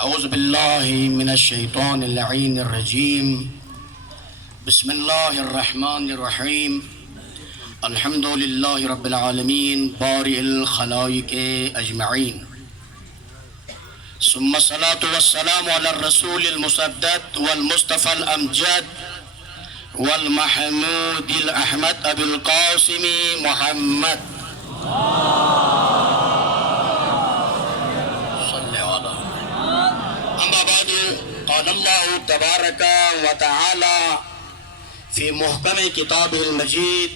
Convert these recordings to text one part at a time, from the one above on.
اعوذ باللہ من الشیطان اللعین الرجیم بسم اللہ الرحمن الرحیم الحمد للہ رب العالمین بارئ الخلائق اجمعین ثم الصلاة والسلام علی الرسول المسدد والمصطفى الامجد والمحمود الاحمد ابو القاسم محمد اما بعد قال اللہ تبارک و تعالی فی محکم کتاب المجید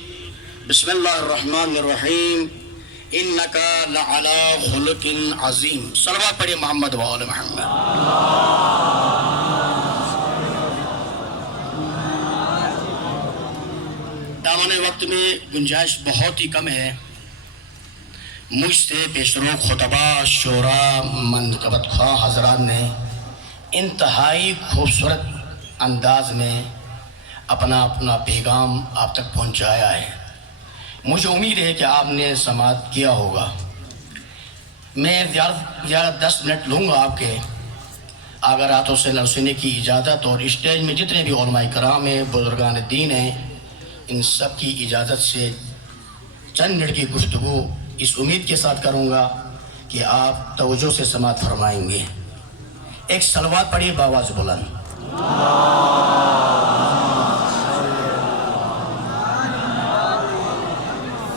بسم اللہ الرحمن الرحیم انک لعلی خلق عظیم. صلوات پڑھیں محمد و آل محمد. دامن وقت میں گنجائش بہت ہی کم ہے. مجھ سے پیشرو خطبہ شعراء منقبت خواہ حضرات نے انتہائی خوبصورت انداز میں اپنا پیغام آپ تک پہنچایا ہے. مجھے امید ہے کہ آپ نے سماعت کیا ہوگا. میں زیادہ 10 منٹ لوں گا آپ کے اگر ہاتھوں سے نرسنے کی اجازت، اور اسٹیج میں جتنے بھی علماء کرام ہیں، بزرگان دین ہیں، ان سب کی اجازت سے چند منٹ کی گفتگو اس امید کے ساتھ کروں گا کہ آپ توجہ سے سماعت فرمائیں گے. ایک صلوات پڑھیے باواز بلند.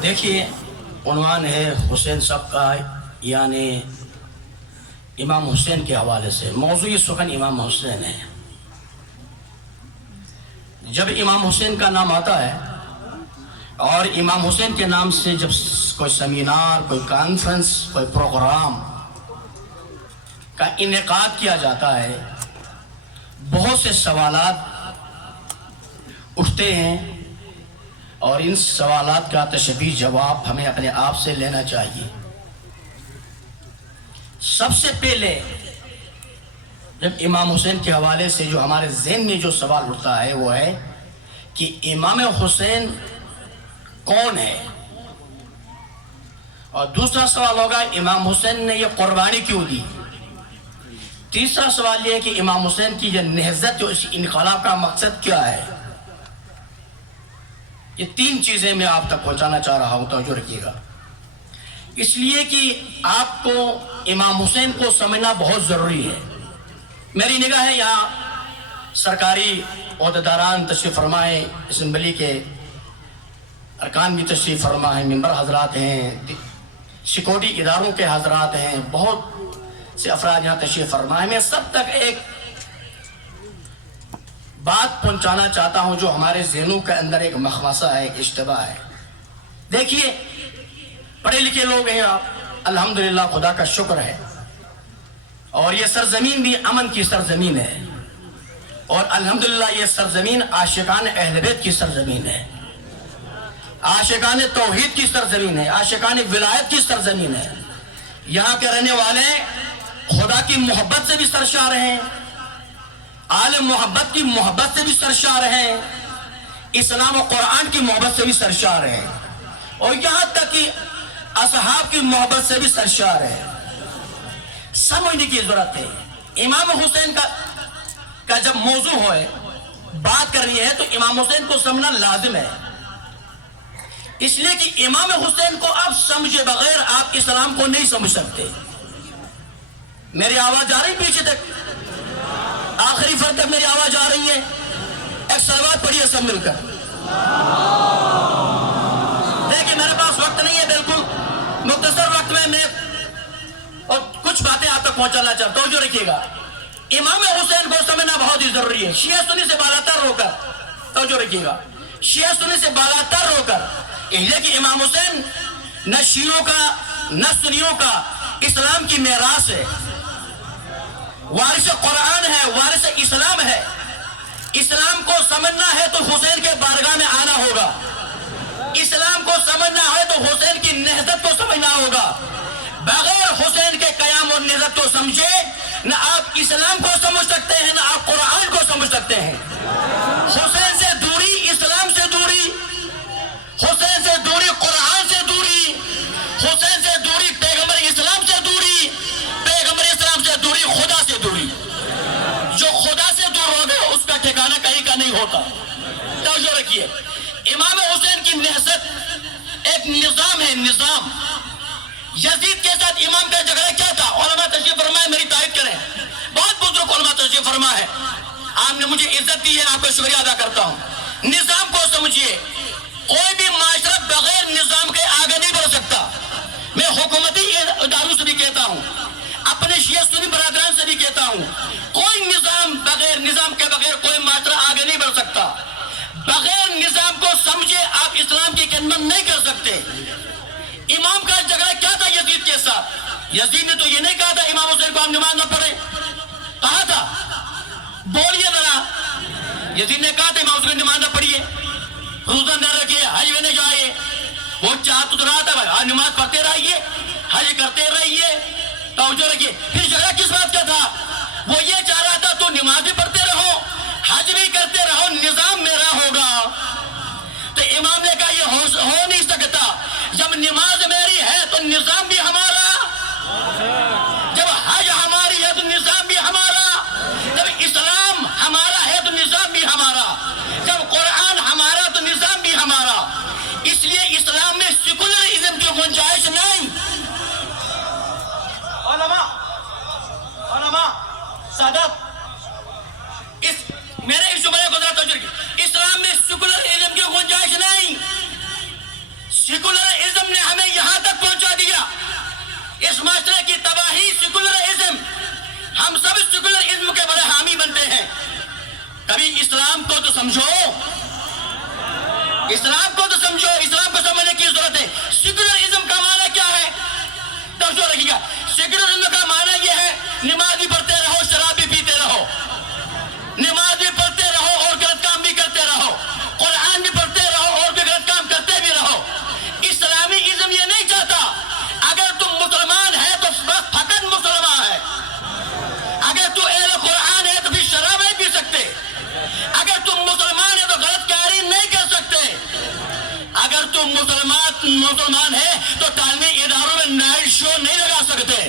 دیکھیے عنوان ہے حسین صاحب کا، یعنی امام حسین کے حوالے سے. موضوع سخن امام حسین ہے. جب امام حسین کا نام آتا ہے اور امام حسین کے نام سے جب کوئی سیمینار، کوئی کانفرنس، کوئی پروگرام کا انعقاد کیا جاتا ہے، بہت سے سوالات اٹھتے ہیں اور ان سوالات کا تشبیہ جواب ہمیں اپنے آپ سے لینا چاہیے. سب سے پہلے جب امام حسین کے حوالے سے جو ہمارے ذہن میں جو سوال اٹھتا ہے وہ ہے کہ امام حسین کون ہے، اور دوسرا سوال ہوگا امام حسین نے یہ قربانی کیوں دی. تیسرا سوال یہ ہے کہ امام حسین کی یہ نہضت جو اس انقلاب کا مقصد کیا ہے. یہ 3 چیزیں میں آپ تک پہنچانا چاہ رہا ہوں، توجہ رکھیے گا. اس لیے کہ آپ کو امام حسین کو سمجھنا بہت ضروری ہے. میری نگاہ ہے یہاں سرکاری عہدیداران تشریف فرمائے، اسمبلی کے ارکان بھی تشریف فرما ہے، ممبر حضرات ہیں، سیکورٹی اداروں کے حضرات ہیں، بہت سے افراد یہاں تشریف فرما ہے. میں سب تک ایک بات پہنچانا چاہتا ہوں جو ہمارے ذہنوں کے اندر ایک مخمصہ ہے، ایک اشتباہ ہے. دیکھیے پڑھے لکھے لوگ ہیں آپ، الحمدللہ خدا کا شکر ہے، اور یہ سرزمین بھی امن کی سرزمین ہے، اور الحمدللہ یہ سرزمین عاشقان اہل بیت کی سرزمین ہے، عاشقان توحید کی سرزمین ہے، عاشقان ولایت کی سرزمین ہے. یہاں کے رہنے والے خدا کی محبت سے بھی سرشار ہیں، عالم محبت کی محبت سے بھی سرشار ہیں، اسلام و قرآن کی محبت سے بھی سرشار ہیں، اور یہاں تک کہ اصحاب کی محبت سے بھی سرشار ہے. سمجھنے کی ضرورت ہے. امام حسین کا جب موضوع ہوئے بات کرنی ہے تو امام حسین کو سمجھنا لازم ہے. اس لیے کہ امام حسین کو آپ سمجھے بغیر آپ اسلام کو نہیں سمجھ سکتے. میری آواز آ رہی پیچھے تک؟ آخری فرق تک میری آواز آ رہی ہے؟ ایک صلوات پڑھیے سب مل کر. دیکھیں میرے پاس وقت نہیں ہے، بالکل مختصر وقت میں اور کچھ باتیں آپ تک پہنچانا چاہتا ہوں. جو رکھیے گا امام حسین کو سمجھنا بہت ہی ضروری ہے. شیعہ سنی سے بالاتر ہو کر، توجہ رکھیے گا، شیعہ سنی سے بالاتر ہو کر، اس لیے کہ امام حسین نہ شیعوں کا نہ سنیوں کا اسلام کی میراث ہے، وارث قرآن ہے، وارث اسلام ہے. اسلام کو سمجھنا ہے تو حسین کے بارگاہ میں آنا ہوگا. اسلام کو سمجھنا ہے تو حسین کی نہضت کو سمجھنا ہوگا. بغیر حسین کے قیام اور نہضت کو سمجھے نہ آپ اسلام کو سمجھ سکتے ہیں نہ آپ قرآن کو سمجھ سکتے ہیں. حسین سے دوری اسلام سے دوری، حسین سے دوری قرآن سے دوری، حسین سے دوری پیغمبر اسلام سے دوری، پیغمبر اسلام سے دوری خدا سے دوری. نہیں ہوتا. توجہ رکھیے, امام حسین کی نہضت ایک نظام ہے, نظام. یزید کے ساتھ امام کا جھگڑا کیا تھا؟ علماء تشریف فرمائے, میری تائید کریں, بہت بزرگ علماء تشریف فرما ہے. آپ نے مجھے عزت دی ہے, آپ کا شکریہ ادا کرتا ہوں. نظام کو سمجھیے, کوئی بھی معاشرہ بغیر نظام کے آگے نہیں بڑھ سکتا. میں حکومتی اداروں سے بھی کہتا ہوں, اپنے شیعہ سنی برادران سے بھی کہتا ہوں, کوئی نظام کے بغیر کوئی معاشرہ آگے نہیں بڑھ سکتا. بغیر نظام کو سمجھے آپ اسلام کی خدمت نہیں کر سکتے. امام کا جھگڑا کیا تھا یزید کے ساتھ؟ یزید نے تو یہ نہیں کہا تھا امام حسین کو آپ نماز نہ پڑھے, کہا تھا؟ بولیے ذرا. یزید نے کہا تھا امام حسین نماز نہ پڑھیے, روزہ نہ رکھیے, حج میں نہ جائیے. وہ چاہتا تو رہا تھا نماز پڑھتے رہیے, حج کرتے رہیے. توجہ رکھیے. پھر جھگڑا کس بات کا تھا؟ وہ یہ چاہ رہا تھا تو نماز بھی پڑھتے رہو, حج بھی کرتے رہو, نظام میرا ہوگا. تو امام نے کہا یہ ہو نہیں سکتا. جب نماز میری ہے تو نظام بھی ہمارا, جب حج ہماری ہے تو نظام بھی ہمارا, جب اسلام ہمارا ہے تو نظام بھی ہمارا, جب قرآن ہمارا تو نظام بھی ہمارا. اس لیے اسلام میں سیکولرزم کی گنجائش نہیں. علماء سادات, میرے اس جملے کو ذرا توجہ رکھیے, اسلام میں سیکولرزم کی گنجائش نہیں. سیکولرزم نے ہمیں یہاں تک پہنچا دیا. اس معاشرے کی تباہی سیکولرزم. ہم سب سیکولرزم کے بڑے حامی بنتے ہیں. کبھی اسلام کو تو سمجھو, اسلام کو تو سمجھو, اسلام کو سمجھنے کی ضرورت ہے. سیکولرزم کا معنی کیا ہے؟ توجہ رکھیے گا. سیکولرزم کا معنی یہ ہے نماز بھی پڑھتے رہو, شراب بھی پیتے رہو, نماز بھی پڑھتے رہو اور غلط کام بھی کرتے رہو, قرآن بھی پڑھتے رہو اور بھی غلط کام کرتے بھی رہو. اسلامی ازم یہ نہیں چاہتا اگر تم مسلمان ہے تو فقط مسلمان ہے. اگر تو اہل قرآن ہے تو پھر شراب نہیں پی سکتے. اگر تم مسلمان ہے تو غلط کاری نہیں کر سکتے. اگر تم مسلمان ہے تو تعلیمی اداروں میں نائٹ شو نہیں لگا سکتے.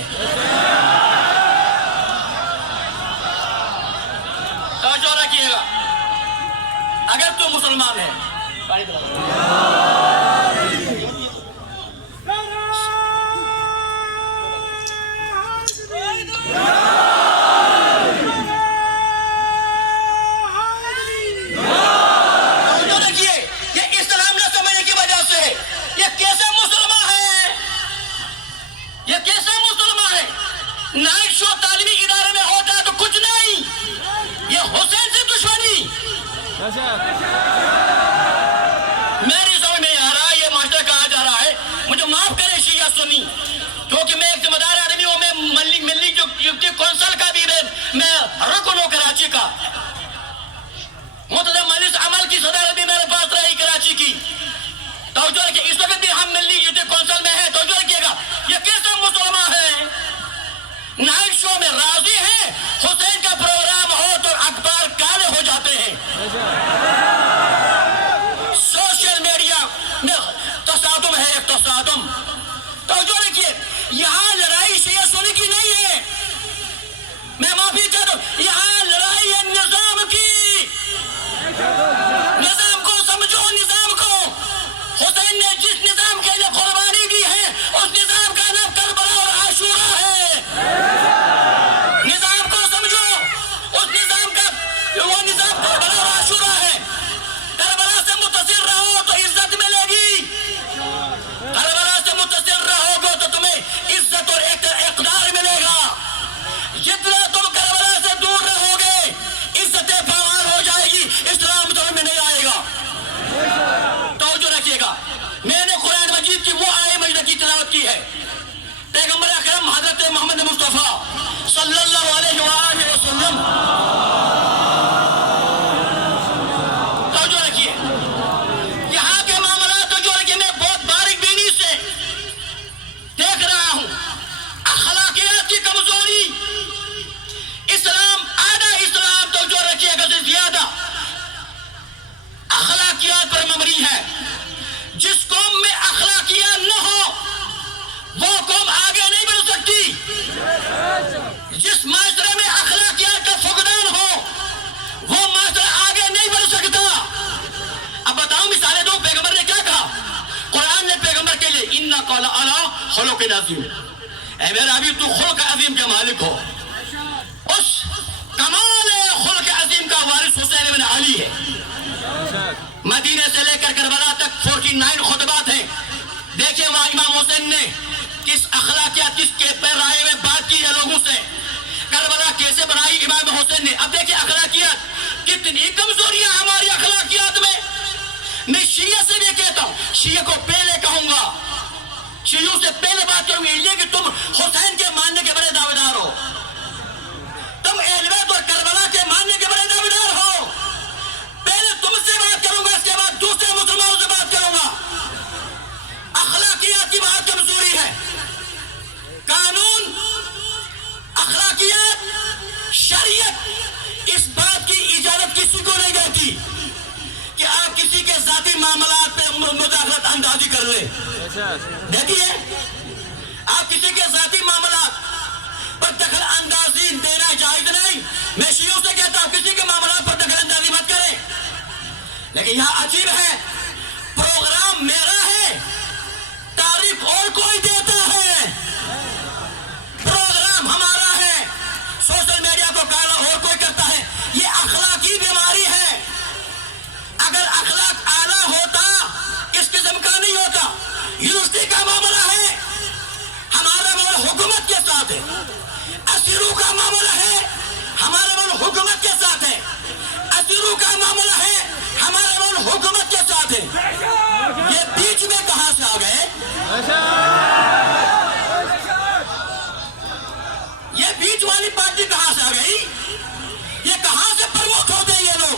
توجہ رکھیے گا. اگر تم مسلمان ہے نائٹ شو تعلیمی ادارے میں ہوتا ہے تو کچھ نہیں. یہ حسین سے دشمنی میری سمجھ میں آ رہا ہے. یہ معاشرہ کہا جا رہا ہے, مجھے معاف کرے شیعہ سنی, کیونکہ میں ایک ذمہ دار آدمی ہوں. میں ملی جو کونسل کا بھی میں رکن ہوں کراچی کا. متحدہ مجلس عمل کی صدارت بھی میرے پاس رہی کراچی کی. توجہ رکھیے, اس وقت بھی ہم ملی یوٹی کونسل میں ہیں. توجہ رکھیے گا. یہ کیسے مسلمان ہیں؟ نائٹ شو میں راضی ہیں, حسین کا پروگرام ہو تو اخبار کالے ہو جاتے ہیں. سوشل میڈیا میں تصادم ہے, ایک تصادم. توجہ رکھیے, یہاں لڑائی شیعہ سنی کی نہیں ہے. میں معافی چاہتا ہوں, یہاں لڑائی ہے نظام کی. نظام کو سمجھو, نظام کو. حسین نے جس نظام کے لیے قربانی دی ہے اس نظام کا نام کربلا اور عاشورہ ہے. لعلی خلق عظیم. اے میرے حبیب تو خلق عظیم کے مالک ہو. اس کمال خلق عظیم کا وارث حسین بن علی ہے. مدینے سے لے کر کربلا تک 49 خطبات ہیں. دیکھیں وہاں امام حسین نے کس اخلاقیات کس کے پیرائے میں بات کی ہے لوگوں سے. کربلا کیسے بنائی امام حسین نے. اب دیکھیں اخلاقیات کتنی کمزوریاں ہماری اخلاقیات میں. میں شیعہ سے بھی کہتا ہوں, شیعہ کو پہلے کہوں گا, شیعوں سے پہلے بات کروں گی یہ کہ تم حسین کے ماننے کے بڑے دعویدار ہو. تم اہل بیت اور کربلا کے ماننے کے بڑے دعویدار ہو. پہلے تم سے بات کروں گا, اس کے بعد دوسرے مسلمانوں سے بات کروں گا. اخلاقیات کی بات کمزوری ہے. قانون, اخلاقیات, شریعت اس بات کی اجازت کسی کو نہیں دیتی کہ آپ کسی کے ذاتی معاملات پہ مداخلت اندازی کر لیں. دیکھیے, آپ کسی کے ذاتی معاملات پر دخل اندازی دینا جائز نہیں. میں شیعوں سے کہتا ہوں کسی کے معاملات پر دخل اندازی مت کریں. لیکن یہاں عجیب ہے, پروگرام میرا ہے, تاریخ اور کوئی دیتا ہے. پروگرام ہمارا ہے, سوشل میڈیا کو کالا اور کوئی کرتا ہے. یہ اخلاقی بیماری ہے. اگر اخلاق اعلیٰ ہوتا اس قسم کا نہیں ہوتا. یونیورسٹی کا معاملہ ہے, ہمارا معاملہ حکومت کے ساتھ ہے. اسیروں کا معاملہ ہے, ہمارا معاملہ حکومت کے ساتھ ہے. اسیروں کا معاملہ ہے, ہمارا معاملہ حکومت کے ساتھ ہے. یہ بیچ میں کہاں سے آ گئے؟ یہ بیچ والی پارٹی کہاں سے آ گئی؟ یہ کہاں سے پروموٹ ہوتے ہیں یہ لوگ؟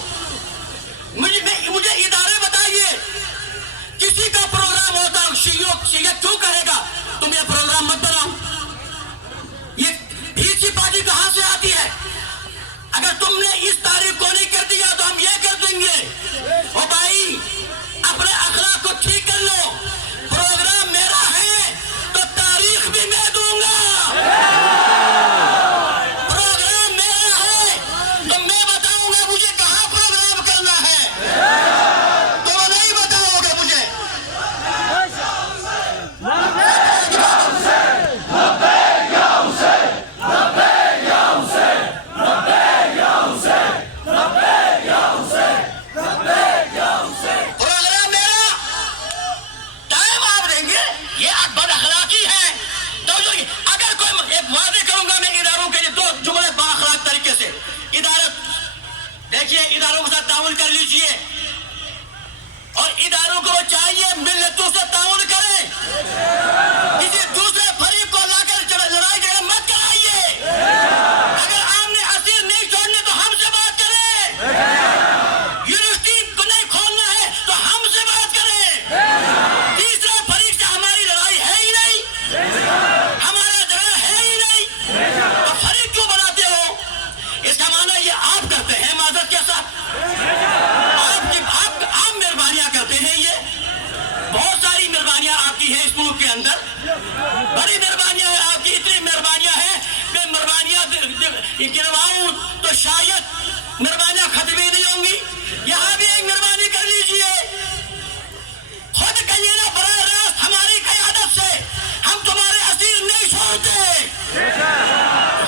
مجھے ادارے بتائیے. کسی کا پروگرام ہوتا شیعہ کیوں کہے گا تم یہ پروگرام مت بناؤ؟ یہ بیچ پارٹی کہاں سے آتی ہے؟ اگر تم نے اس تاریخ کو نہیں کر دیا تو ہم یہ کر دیں گے. او بھائی, اپنے اخلاق کو ٹھیک کر لو. پروگرام میرا ہے تو تاریخ بھی میں دوں گا. پروگرام میرا ہے تو میں بتاؤں گا مجھے کہاں پروگرام کرنا ہے. تم نہیں بتاؤ گے مجھے. دیکھیے, اداروں کے ساتھ تعاون کر لیجئے اور اداروں کو چاہیے ملتوں سے تعاون کریں. کسی دوسرے فریق کو لا کر لڑائی جھگڑا مت کرائیے. اگر آپ نے اسیر نہیں چھوڑنے تو ہم سے بات کریں. یونیورسٹی کو نہیں کھولنا ہے تو ہم سے بات کریں. تیسرے فریق سے ہماری لڑائی ہے ہی نہیں, ہمارا جھگڑا ہے ہی نہیں, تو فریق کیوں بناتے ہو؟ اس کا معنی یہ آپ کرتے ہیں معذرت کے ساتھ. آپ مہربانیاں کرتے ہیں. یہ بہت ساری مہربانیاں آپ کی ہیں اس ملک کے اندر, بڑی مہربانیاں ہیں آپ کی. اتنی مہربانیاں ہیں کہ مہربانیاں گنواؤں تو شاید مہربانیاں ختم ہی نہیں ہوں گی. یہاں بھی ایک مہربانی کر لیجئے. خود کہیے نا براہ راست ہماری قیادت سے ہم تمہارے اسیر نہیں چھوڑتے.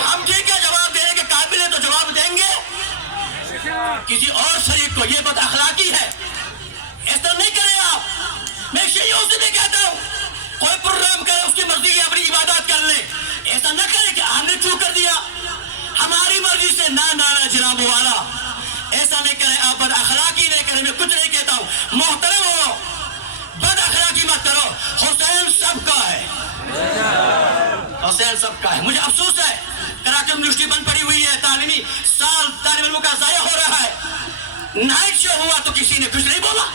ہم ٹھیک ہے, جواب دینے کے قابل ہے تو جواب دیں گے. کسی اور شریک کو یہ بد اخلاقی ہے, اس طرح نہیں کریں آپ. میں شیعوں سے بھی کہتا ہوں کوئی پروگرام کرے, اس کی مرضی ہے, اپنی عبادات کر لے. ایسا نہ کرے کہ ہم نے چوک کر دیا ہماری مرضی سے. نہ جناب والا, ایسا نہیں کریں. آپ بد اخلاقی نہیں کریں. میں کچھ نہیں کہتا ہوں, محترم ہو, بد اخلاقی مت کرو. حسین سب کا ہے, حسین سب کا ہے. مجھے افسوس ہے کراچی یونیورسٹی بند پڑی ہوئی ہے, تعلیمی سال طالب علموں کا ضائع ہو رہا ہے. نائٹ شو ہوا تو کسی نے کچھ نہیں بولا.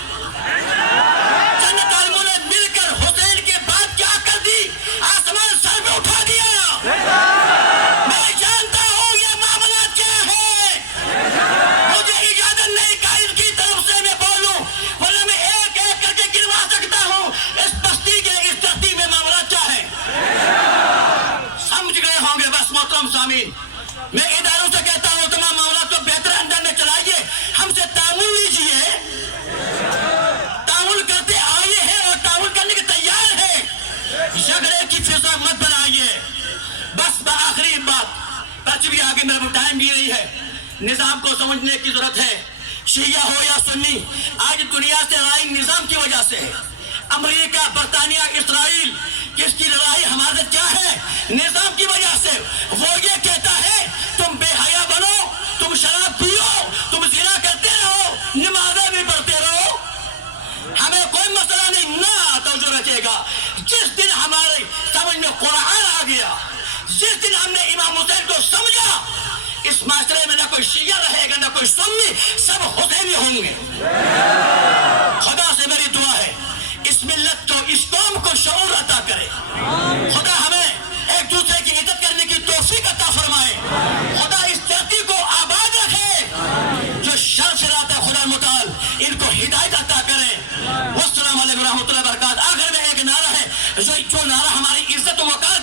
چند طالبوں نے مل کر حسین کے بعد کیا کر دی, آسمان سر پہ اٹھا دیا. میں جانتا ہوں یہ معاملات کیا ہے. مجھے اجازت نہیں قائد کی طرف سے میں بولوں, ورنہ میں ایک ایک کر کے گنوا سکتا ہوں اس بستی کے, اس دھرتی میں معاملات کیا ہے. سمجھ گئے ہوں گے بس محترم سامعین. میں اداروں سے کہتا ہوں تمام معاملات کو بہتر اندر میں چلائیے, ہم سے تعاون لیجیے. بس آخری بات، پرچہ بھی آگے میرے ٹائم بھی نہیں ہے، نظام کو سمجھنے کی ضرورت ہے، شیعہ ہو یا سنی، آج دنیا سے لڑائی نظام کی وجہ سے ہے۔ امریکہ، برطانیہ، اسرائیل، کس کی لڑائی ہمارے کیا ہے؟ نظام کی وجہ سے۔ وہ یہ کہتا ہے تم بے حیا بنو، تم شراب پیو، تم زنا کرتے رہو، نمازیں بھی پڑھتے رہو، ہمیں کوئی مسئلہ نہیں، نہ توجہ رکھے گا۔ جس دن ہمارے سمجھ میں قرآن آ گیا، جس دن ہم نے امام حسین کو سمجھا، اس معاشرے میں نہ کوئی شیعہ رہے گا نہ کوئی سنی، سب حسینی ہوں گے۔ خدا سے میری دعا ہے اس ملت کو، اس قوم کو شعور عطا کرے، خدا ہمیں ایک دوسرے کی عزت کرنے کی توفیق عطا فرمائے، خدا اس دھرتی کو آباد رکھے، جو شر شرات ہے خدا متعال ان کو ہدایت عطا کرے۔ والسلام علیکم ورحمۃ اللہ وبرکاتہ۔ آخر میں ایک نعرہ ہے، جو نعرہ ہماری عزت و وقار